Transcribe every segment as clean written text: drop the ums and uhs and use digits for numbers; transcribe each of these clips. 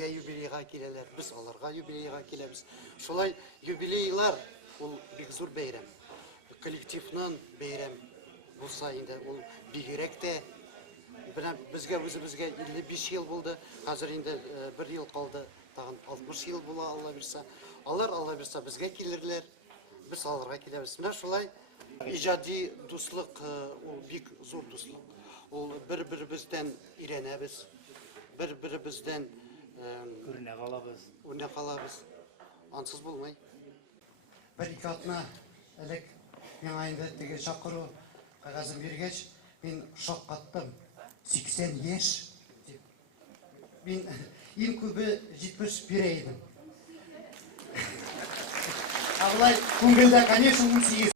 bizge юбилейга келелер, biz аларга юбилейга келебез. Шулай юбилейлар ул бик зур бәйрәм. Коллективның бәйрәм булса инде ул бигрәк тә безгә үзебезгә 55 ел булды. Хәзер инде 1 ел калды. Тагын 60 ел була Алла бирсә. Алла бирсә безгә килерләр. Biz аларга киләбез. Менә шулай иҗади дуслык ул бик зур дуслык. Ул бер-беребездән өйрәнәбез. Бер-беребездән үрнәк алабыз. Ансыз булмай. Бер-ике атна элек миңа инде теге чакыру кагазын биргәч, мин шок каттым. 80 яшь. Мин иң күбе 70 бирә идем. Аллай күңелдә, конечно, 18.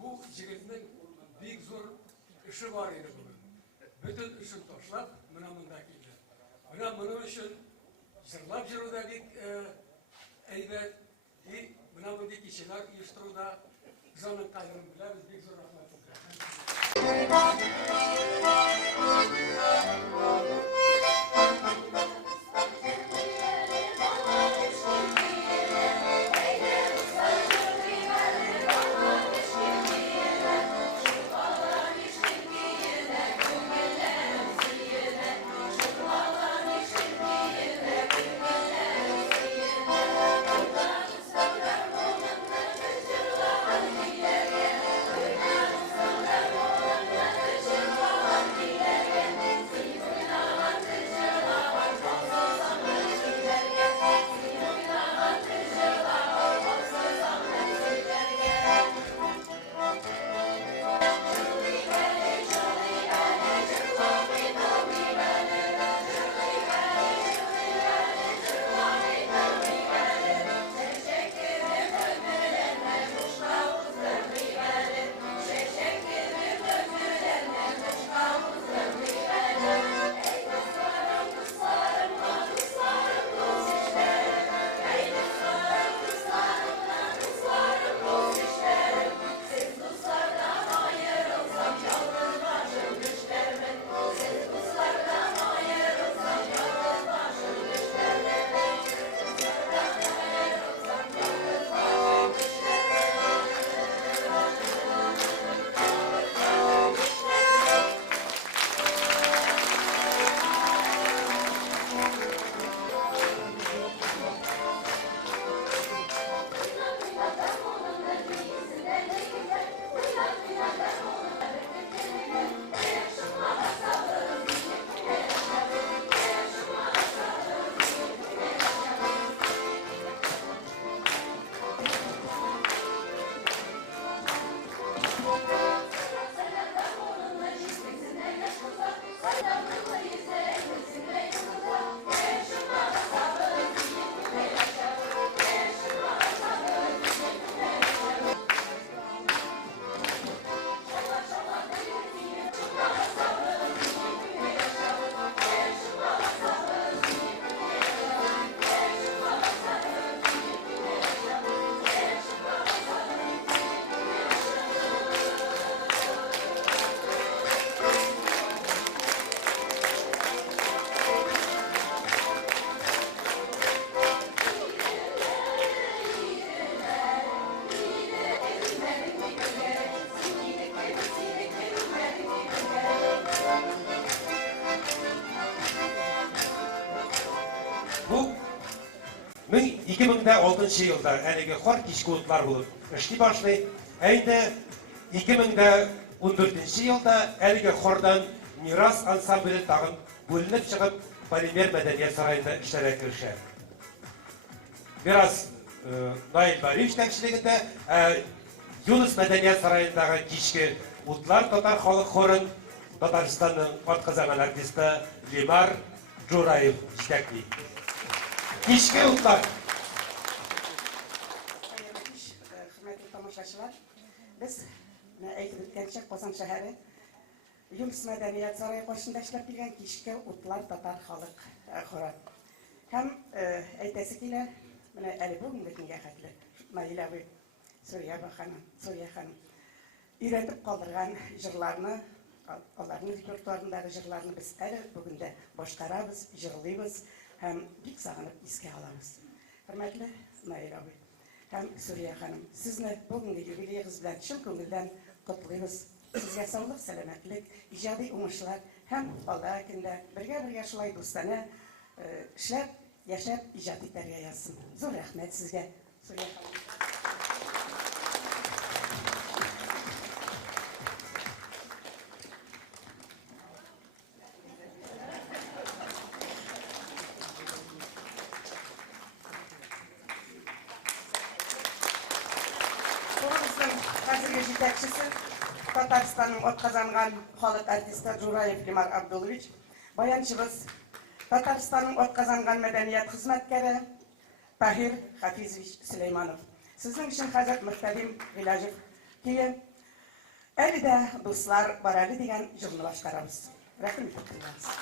Bu jigitning bek zo'r ishi bor edi bugun. Bütün ishini tashlab, mana bunda keldi. Mana buning uchun jilab yuruvda bek aybat, mana bunday kishilar uyushtiruvda biz uni qadrini bilamiz, bek zo'r rahmat. Bu 2006 yılda әлеге хор кичке утлар булып эшли башлый. Әйдә 2014 елда әлеге хордан Мирас ансамбле тагын бүленеп чыгып Полимер мәдәният сараенда эшләргә керешә. Мирас Наил Бариш тәкъшилегендә Юнус мәдәният сараендагы кичке утлар татар халык хорын Татарстанның атказанган артисты Лимар Джураев җитәкли. Кичке утлар. Hürmetli tamашачылар, biz әйтеп үткәнчә Казан шәһәре Юнус мәдәният сарае каршында эшләп килгән кичке утлар татар халык хоры. Һәм әйтәсе килә, менә әле бүгенге көнгә хәтле Наил абый, Сурия ханым, Үйретіп қалдырған жырларны, олардың репертуарындағы жырларны біз әлі бүгінде башқарабыз, жырлыйбыз һәм бик сағынып еске аламыз. Хөрмәтле Наира абый һәм Сүрия ханым, сезне бүгінгі юбилейгыз белән чын күңелдән котлыйбыз. Сезгә саулык, сәламәтлек, иҗади уңышлар һәм алда көндә бергә шулай дустана эшләп, яшәп, иҗат итәргә язсын. Зур рәхмәт сезгә, Сүрия ханым. Хәзерге җитәкчесе Татарстанның атказанган халык артисты Жураев Лимар Абдулович, баянчыбыз Татарстанның атказанган мәдәният хезмәткәре Таһир Хафизович Сөләйманов. Сезнең өчен хәзер Мөхтәдим Гыйлаҗев кие әле дә дуслар бар әле дигән җырны башкарабыз. Рәхмәт итегез.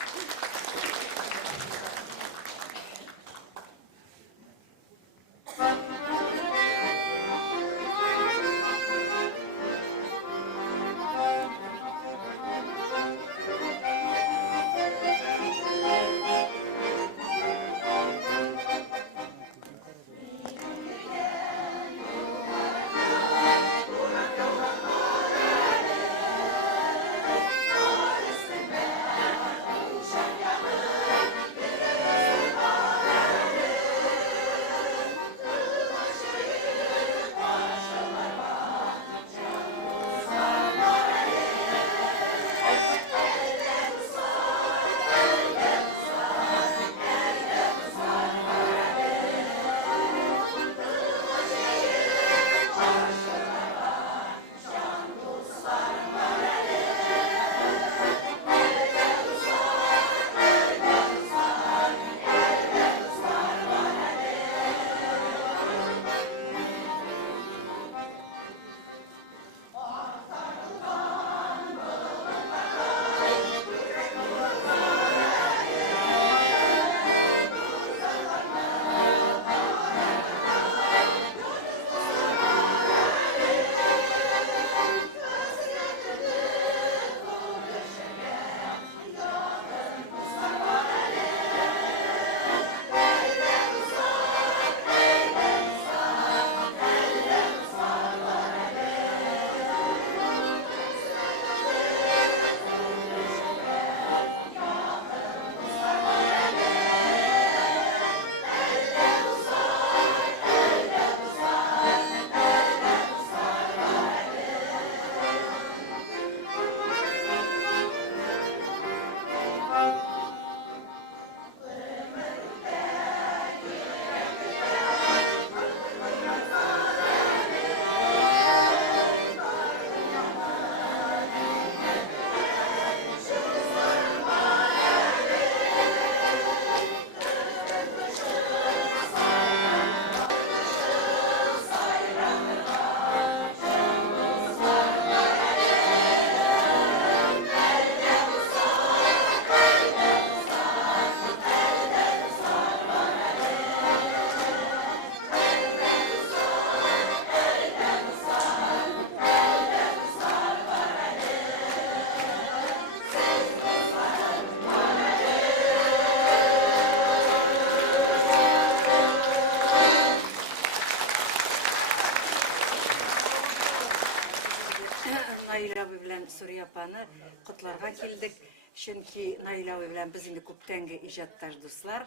Сүрия апаны котларга килдек. Чөнки Наила абый белән без инде күптәнге иҗатташ дуслар.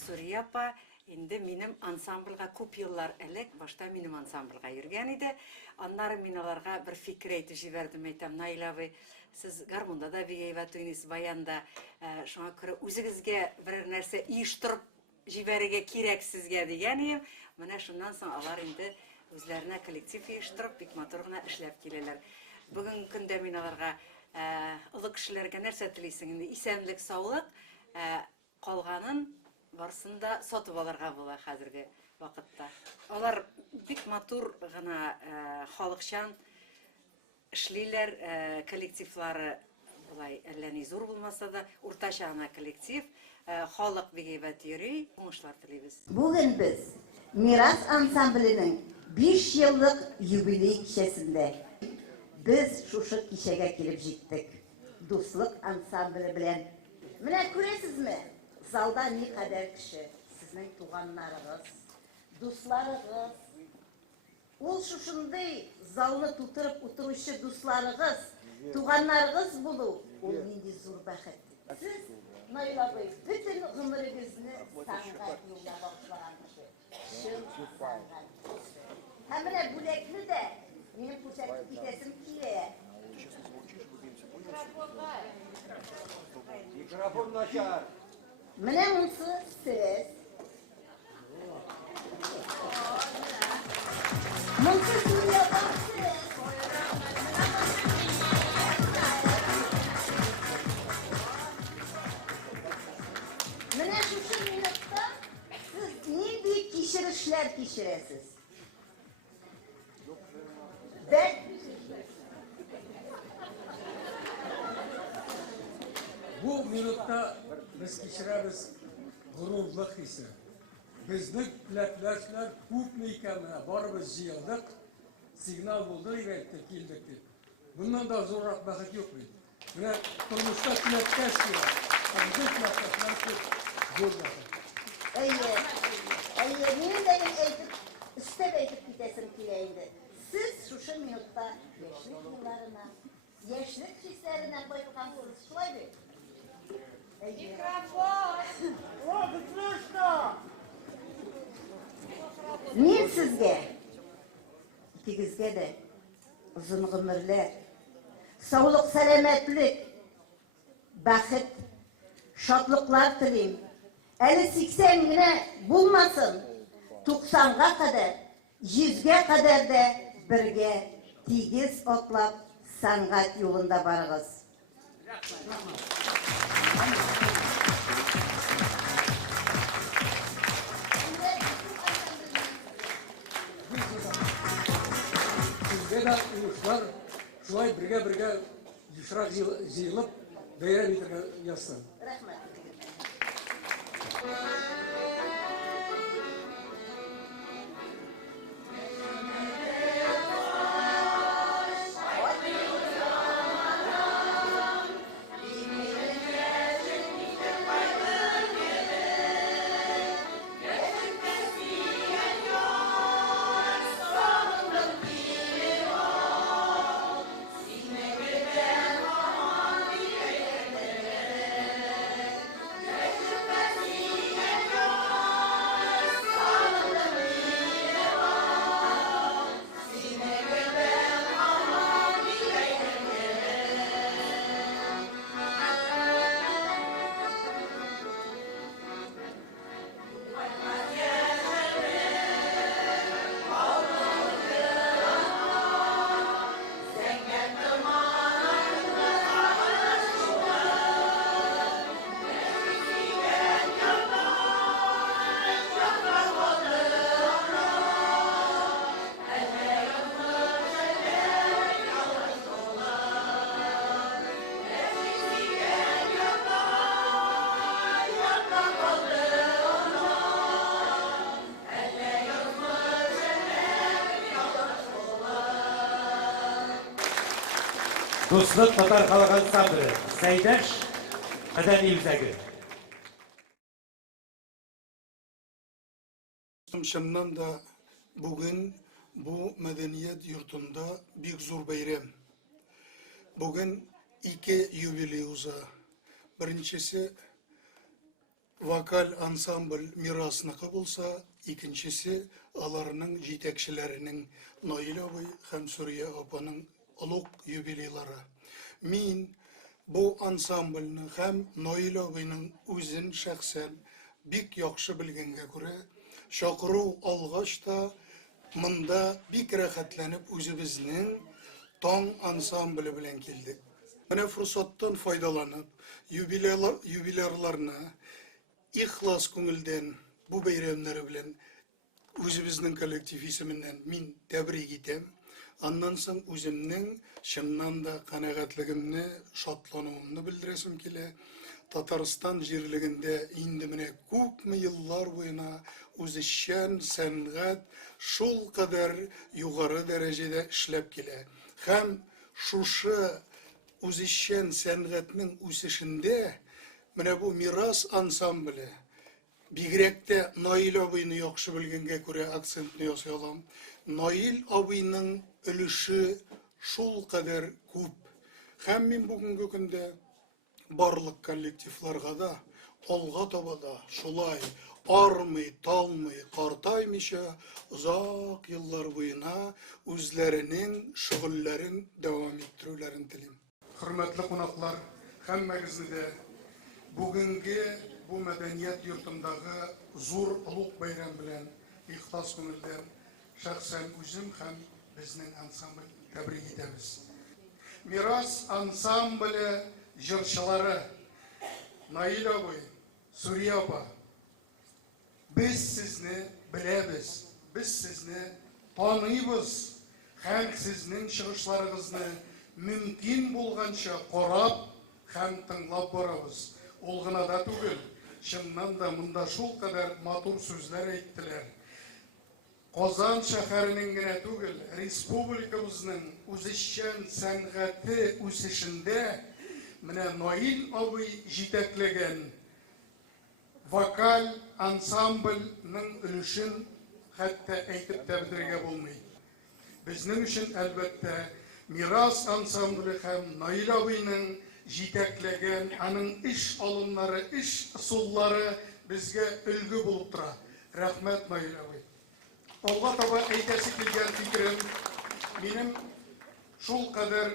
Сүрия апа инде минем ансамбльга күп еллар элек башта минем ансамбльга йөргән иде. Аннары мин аларга бер фикер әйтеп җибәрдем, әйтәм, Наила абый, сез гармунда да бик әйбәт уйныйсыз, баянда, шуңа күрә үзегезгә бер нәрсә оештырып җибәрергә кирәк сезгә дигән идем. Менә шуннан соң алар инде үзләренә коллектив оештырып, бик матур гына эшләп киләләр. Бүгенге көндә мин аларга олы кешеләргә нәрсә телисең инде, исәнлек, саулык, калганын барсын да сатып алырга була хәзерге вакытта. Алар бик матур гына халыкчан эшлиләр, коллективлары булай әллә ни зур булмаса да уртача гына коллектив, халык бик әйбәт йөри, уңышлар телибез. Бүген без Мирас ансамблінің 5 еллык юбилей кичәсендә Biz şuşu kişege kilip jittik. Dostluk ansamblı bilen. Mine küresizmi? Zalda ne kadar kişi? Sizin tuğanlarınız, dostlarınız. Ol şuşunday zalını tuturup oturuşu dostlarınız, tuğanlarınız bulu. Ol nindi zor bakit. Siz Naila Bey, bütün ömrünüzünü sangat yoluna başlayan kişi. Şın sangat. Hem bulekli de benim poşetim gidesim kireye. Mikrofon açar. Mine unsu siz. Munsu siz yaparsınız. Mine şu minutta siz ne büyük kişirişler kişiresiz. Ben Bu minutda biz kişiremiz gururluk hissi. Bizning tilaklar ko'pmi ekanini barimiz yig'ildik, signal bo'ldi, eventga keldik deb. Bundan da zo'rroq baxt yo'q men. Mana turmushda tilakkash kerak. Bizning tilaklar ko'p bo'lmasa. Benim de istek edip gidesim kileydi. Siz şu minutta yaşlık yıllarına, yaşlık hislerine koyulan konuşulaydı. Men sizge, ikigizge de uzun ömürler, sağlık, selametlik, baxt, şadlıklar tileyim. 50-80 güne bulmasın, 90'a kadar, 100'e kadar da birge tigiz otlap sangat yolunda barığız. Sizge de uyuşlar şulay birge yuşrak jıyılıp bayram etirge yazsın. Rahmet. Dostluk Tatar Halk Ansamblı, Seydaş, Medeni Yüzegi. Şundan da bugün bu medeniyet yurtunda bir zor bayram. Bugün iki jubileuza. Birincisi vokal ansambl mirasniki bolsa, ikincisi alarının yetekçilerinin Naila Bey hem Suriye Apa'nın ulug jubileyları. Min bu ansamblni hem Naila Bey'nin özün şahsen bik yaxşı bilgenge göre şakırı alğaçta mında bik rahatlanıp özümüzün tong ansambli bilen keldik. Mana fırsattan faydalanıp jubilerlarına ihlas көңілден bu bayramları bilen özümüzün kolektif isiminden min tebrik etem. Andan soň özümniň şınnan da kanagatligimni, şatlanýanymny bildiresim kele. Tataristan jerliginde indi mine köpmi yıllar boyuna özüşen sangat şol kadar yugarı derecede işlep kele. Hem шушы үзешчән сәнгатьнең үсешендә менә бу мирас ансамбле бигрәк тә Наил абыйны яхшы белгәнгә күрә акцентны ясый алам. Наил абыйның өлеше шул кадәр күп. Һәм мин бүгенге көндә барлык коллективларга да алга таба да шулай армый, талмый, картаймыйча озак еллар буена үзләренең шөгыльләрен дәвам иттерүләрен телим. Хөрмәтле кунаклар, һәммәгезне дә бүгенге бу мәдәният йортындагы зур улуг бәйрәм белән ихлас күңелдән шәхсән үзем һәм безнең ансамбль тәбрик итәбез. Мирас ансамбле җырчылары Наил абый, Сүрия апа, biz сезне беләбез, biz сезне таныйбыз һәм сезнең чыгышларыгызны мөмкин булганча карап һәм тыңлап барабыз. Ул гына да түгел, чыннан да монда шул кадәр матур сүзләр әйттеләр. Казан шәһәренең генә түгел, республикабызның үзешчән сәнгате үсешендә менә Наил абый җитәкләгән вокаль ансамбльнең өлешен хәтта әйтеп тә бетерергә булмый. Безнең өчен әлбәттә Мирас ансамбле һәм Наил абыйның җитәкләгән аның эш алымнары, эш ысуллары безгә өлге булып тора. Рәхмәт, Наил абый. Алга таба әйтәсе килгән фикерем минем шул кадәр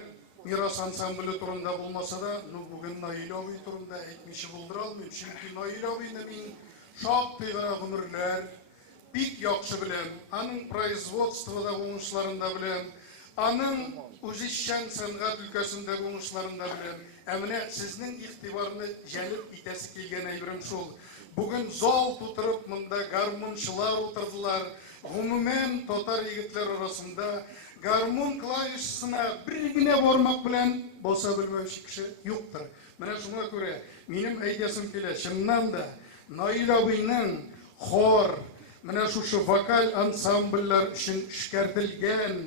Мирас ансамбле турында булмаса да, бүген Наил абый турында әйтмичә булдыра алмыйм. Чөнки Наил абыйны мин шактый гына гомерләр бик яхшы беләм. Аның производствода уңышларында беләм, аның үзешчән сәнгать өлкәсендә уңышларында беләм. Ә менә сезнең игътибарны җәлеп итәсе килгән әйберем шул. Бүген зал тутырып монда гармончылар утырдылар. Гомумән татар егетләр арасында гармон клавишасына бер генә бармак белән баса белмәүче кеше юктыр. Менә шуңа күрә минем әйтәсем килә, чыннан да Наил абыйның хор, менә шушы вокаль ансамбльләр өчен эшкәртелгән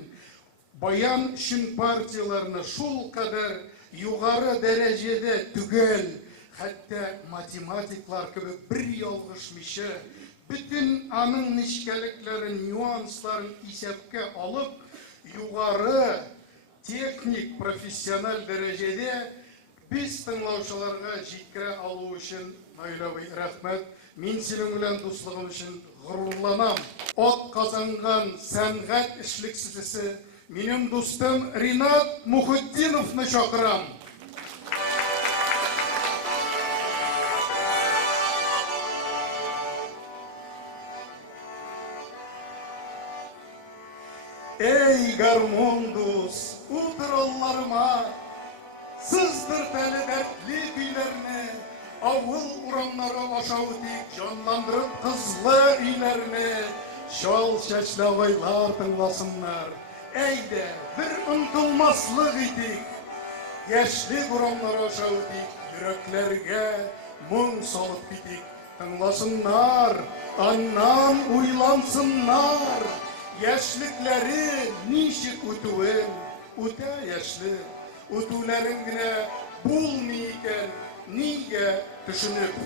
баян өчен партияларны шул кадәр югары дәрәҗәдә түгел, хәтта математиклар кебек бер ялгышмыйча bütün аның нечкәлекләрен, нюансларын исәпкә алып, югары техник, профессиональ дәрәҗәдә biz тыңлаучыларга җиткерә алу өчен Наил абый, рәхмәт. Мин синең белән дуслыгым өчен горурланам. Ат казанган сәнгать эшлекчесе минем дустым Ринат Мухитдиновны чакырам. Ey гармон дус, утыралларыма, сыздыр тәле дәртле көйләрне, авыл урамнары аша үтик, җанландырып кызлы өйләрне, шал чәчле агайлар тыңласыннар. Әйдә, бер онтылмаслык итик, яшьлек урамнары аша үтик, йөрәкләргә моң салып китик, тыңласыннар, аннан уйлансыннар. Яшьлекләре ничек үтүен, үтә яшьлек, үтүләрен генә булмый икән, нигә төшенеп.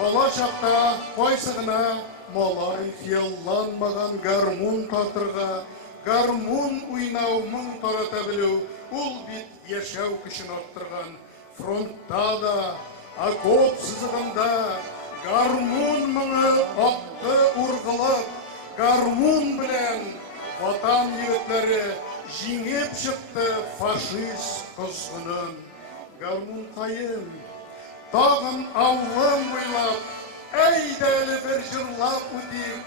Бала чакта кайсы гына малай хыялланмаган гармун тартырга, гармун уйнау моң тарата белү, ул бит яшәү көчен арттырган. Фронтта да, окоп сызыгында гармун моңы акты ургылып, гармун белән ватан егетләре җиңеп чыкты фашист кызгынын. Гармун кайын, тагын авылын буйлап, әйдә әле бер җырлап үтик,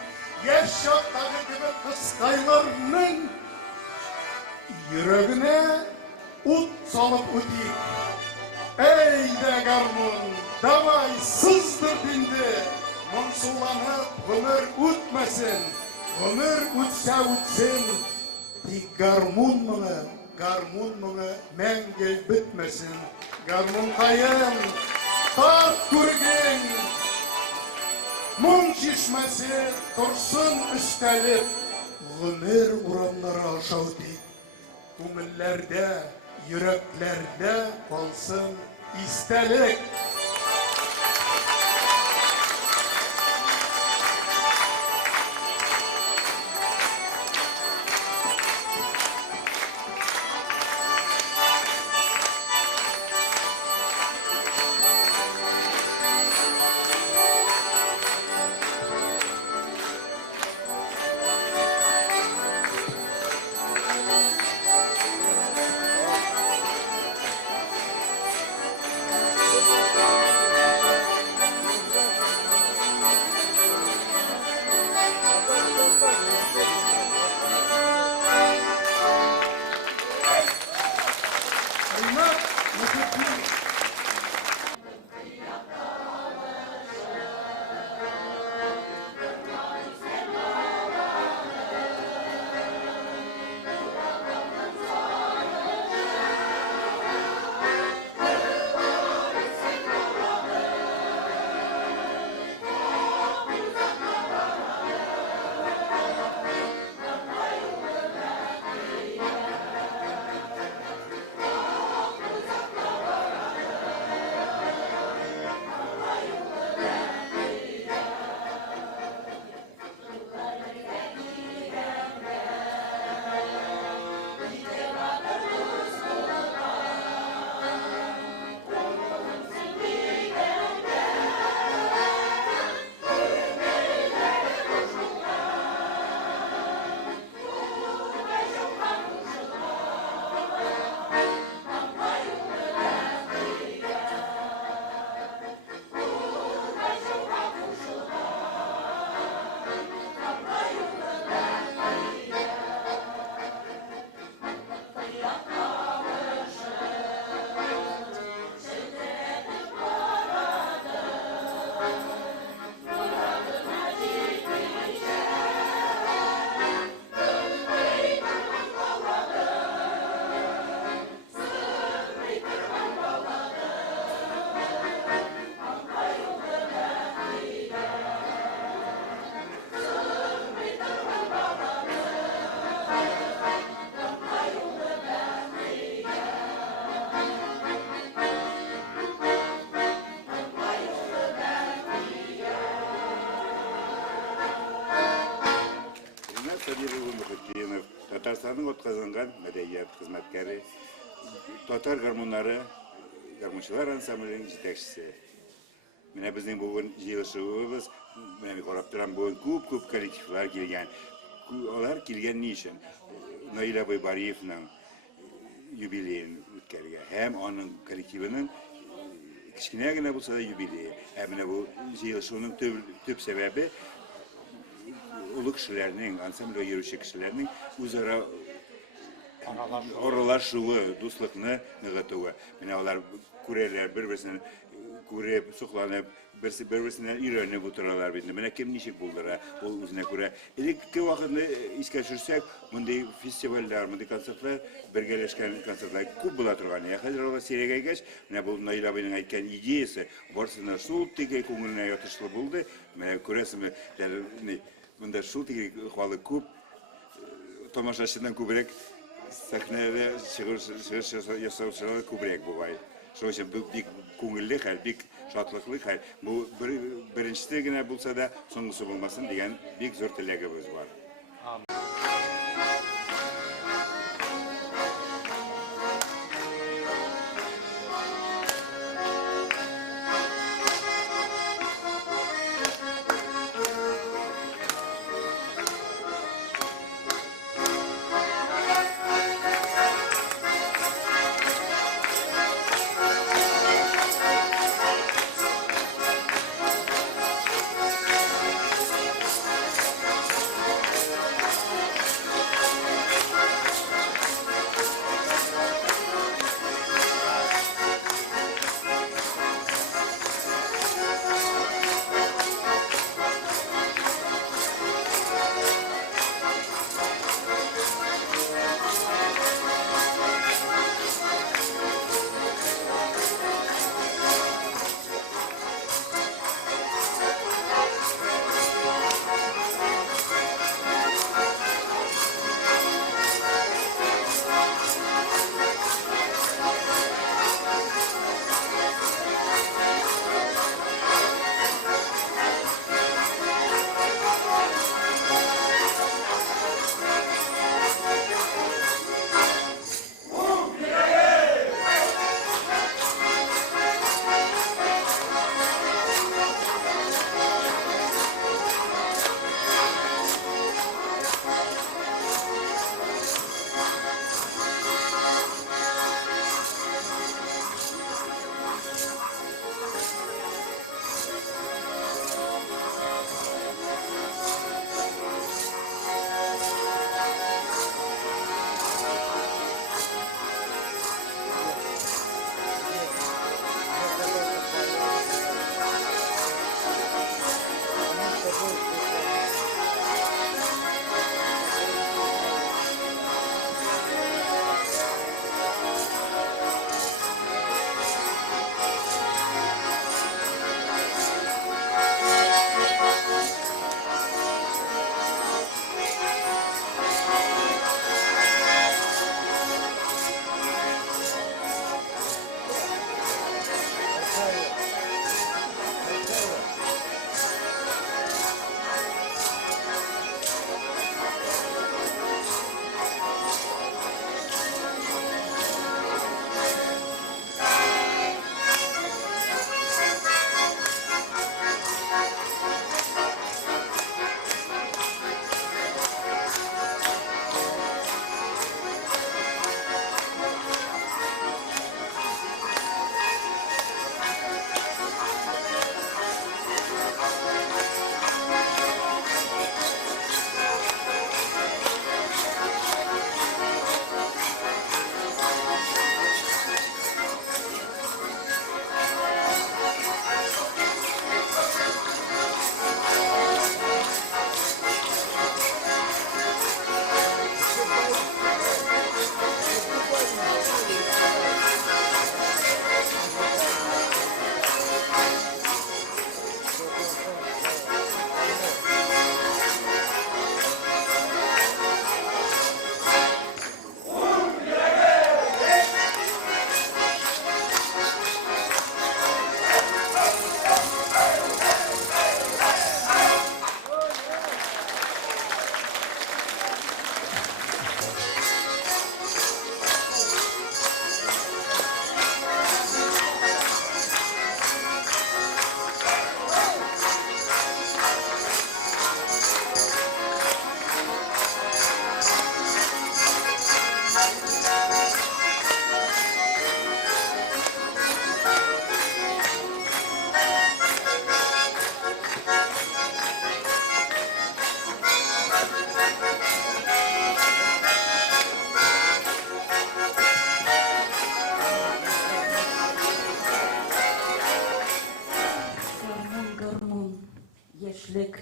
яшь чактагы кебек кызкайларның йөрәгенә ут салып үтик. Әйдә гармун, давай сыздыр инде. Моңсуланып гомер үтмәсен, гомер үтсә үтсен, тик гармун моңы мәңге бетмәсен. Гармун кайын, тарт күргән, моң чишмәсе торсын өстәлеп, гомер урамнары аша үтик. Күңелләрдә yüreklerde kalsın istelik. Татарстанның отказанган мәдәният хезмәткәре, татар гармоннары, гармончылар ансамблінің жетекшісі. Менә безнең бүген җыелышыбыз, менә карап торам, бүген күп коллективлар килгән. Алар килгән ни өчен? Наил абый Бариевның юбилеен үткәргә һәм аның коллективының кичкенә генә булса да юбилее. Менә бу җыелышуның төп сәбәбе улы кешеләрнең, ансамбльгә йөрүче кешеләрнең үзара аралашуы, дуслыкны ныгытуы. Менә алар күрәләр, бер-берсеннән күреп, сухланып, бер-берсеннән өйрәнеп утыралар бит. Менә кем ничек булдыра, ул үзенә күрә. Элекке вакытны искә төшерсәк, мондый фестивальләр, мондый концертлар, бергәләшкән концертлар күп була торган. Хәзер алар сирәгәйгәч, менә бу Наил абыйның әйткән идеясе барысына шул тиге күңеленә ятышлы булды. Менә күрәсезме, монда шул тиге халык күп, тамашачыдан күбрәк сәхнәдә чыгыш ясаучылар күбрәк булган. Шуның өчен бик күңелле хәл, бик шатлыклы хәл. Бу беренчесе генә булса да, соңгысы булмасын дигән бик зур теләгебез бар.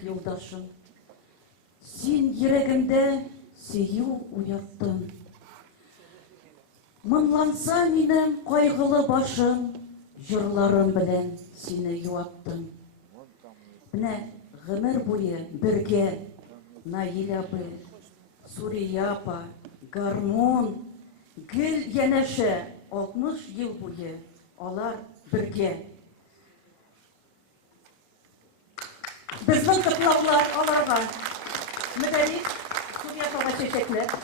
юлдашым. Син йөрәгемдә сөю уяттың. Моңланса минем кайгылы башым, җырларым белән сине юаттым. Менә гомер буе бергә Наил абый, Сурия апа, гармон, гел янәшә 60 ел буе алар бергә. Безнең котлаулар аларга. Мәдәни Сурия апага чәчәкләр.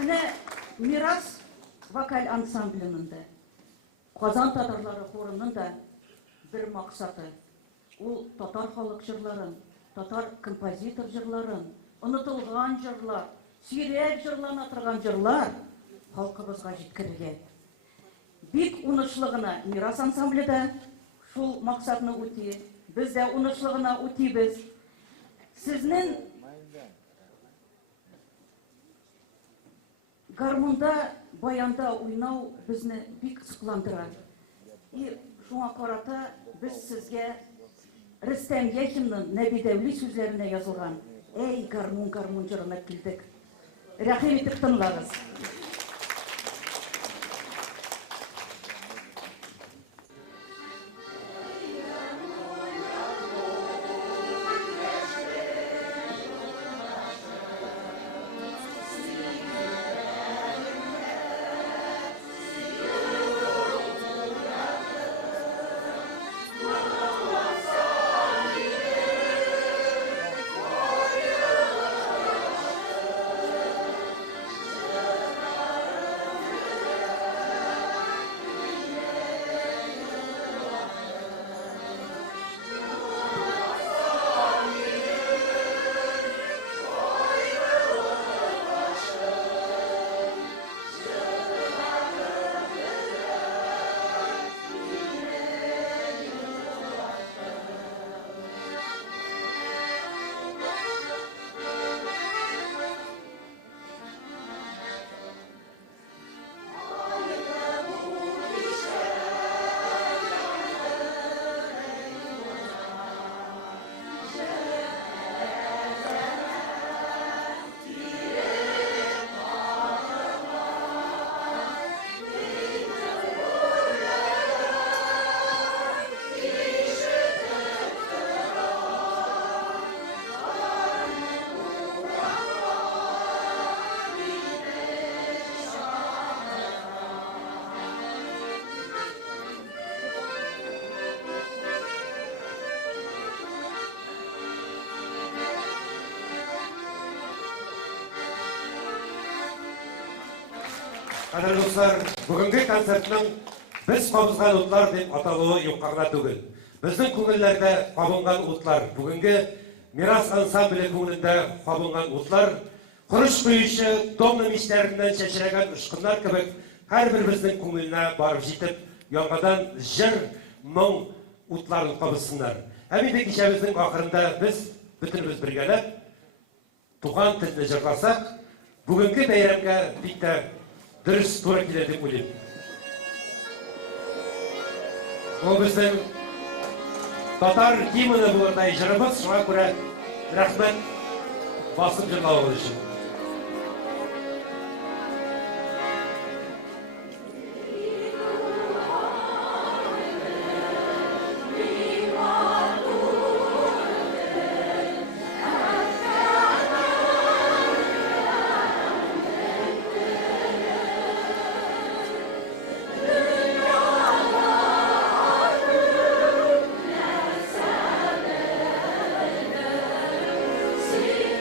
Менә Мирас вокаль ансамблінің да, Казан татарлары хорының да бір мақсаты. Ул татар халық жырларын, татар композитор жырларын, онытылған жырлар, сирәк жырлана торган жырлар халкыбызга җиткерергә. Бик унышлыгына Мирас ансамбле да шул мақсатны үти, без дә унышлыгына үтибез. Сезнең гармонда, баянда уйнау безне бик сокландыра. И шуңа карата без сезгә Рөстәм Яхинның Нәби Дәүли сүзләренә язылган "Эй гармон, гармон" җырына килдек. Рәхим итеп тыңлагыз. Кадерле дуслар, бүгенге концертның без кабызган утлар дип аталуы юкка түгел. Безнең күңелләрдә кабынган утлар, бүгенге Мирас ансамбле күңелендә кабынган утлар, корыш куючы домна мичләреннән чәчрәгән ышкыннар кебек, һәрбер безнең күңеленә барып җитеп, яңадан җыр, моң утларын кабысыннар. Һәм инде кичәбезнең ахырында без бөтенебез бергәләп туган телне җырласак, бүгенге бәйрәмгә бик тә дөрес туры килә дип уйлыйм. Ул безнең татар гимны булырдай җырыбыз, шуңа күрә рәхмәт басып җырлавыгыз өчен. Sing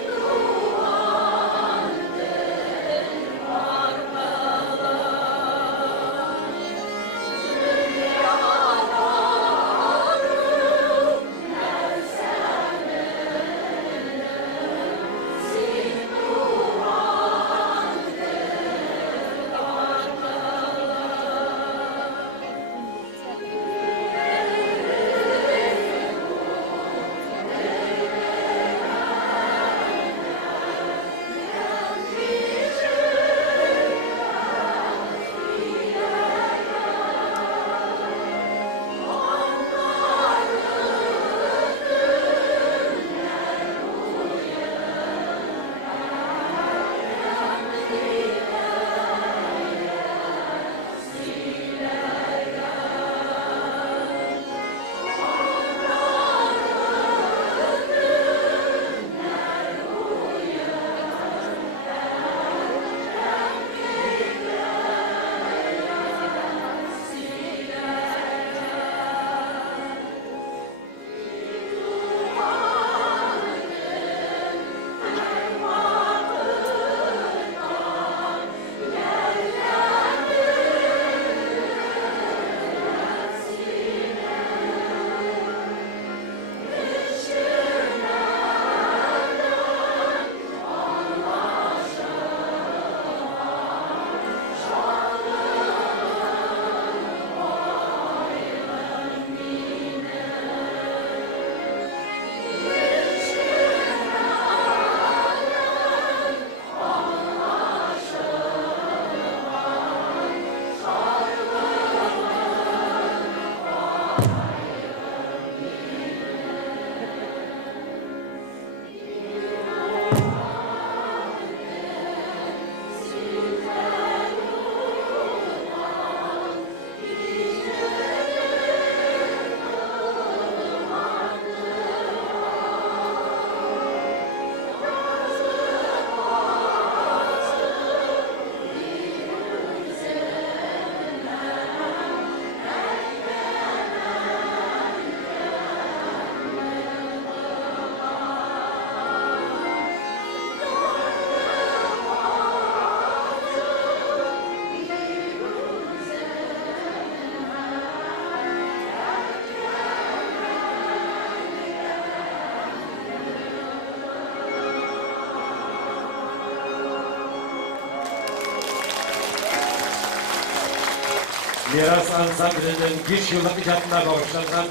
Miras ansamblinin 5 yıllık icatına bağışlanan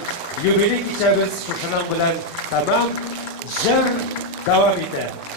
юбилей kechamiz shushining bilan tamam. Jir davom etadi.